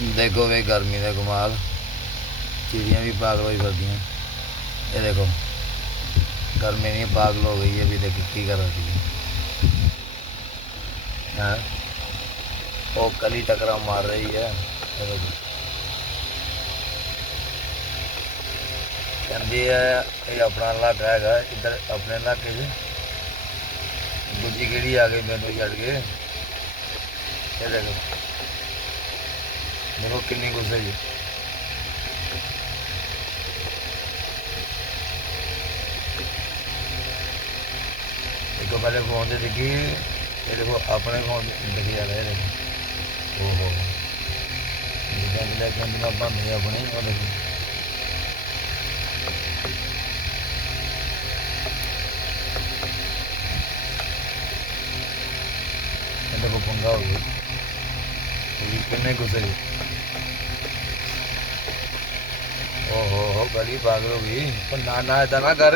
देखो वे गर्मी का कमाल, चिड़ियाँ भी पागल हो फिरदियाँ। ये देखो गर्मी नहीं पागल हो गई है, अभी देखो की कर रही है। हाँ, वो कली टकरा मार रही है। ये देखो कहती है ये अपना इलाका है, इधर अपने इलाके से दूजी केड़ी आ गई मैनू छड़ के। ये देखो देखो किन्नी गुस्से जी। एक पहले फोन से दिखी, ये देखो अपने फोन दिखी जा रहा है। देखो ओहो बंद है अपनी। और देखो ये देखो पंगा हो गई, किन्ने गुस्से जी। ओहो हो गली पागल हो गई। पर ना ना ऐसा ना कर।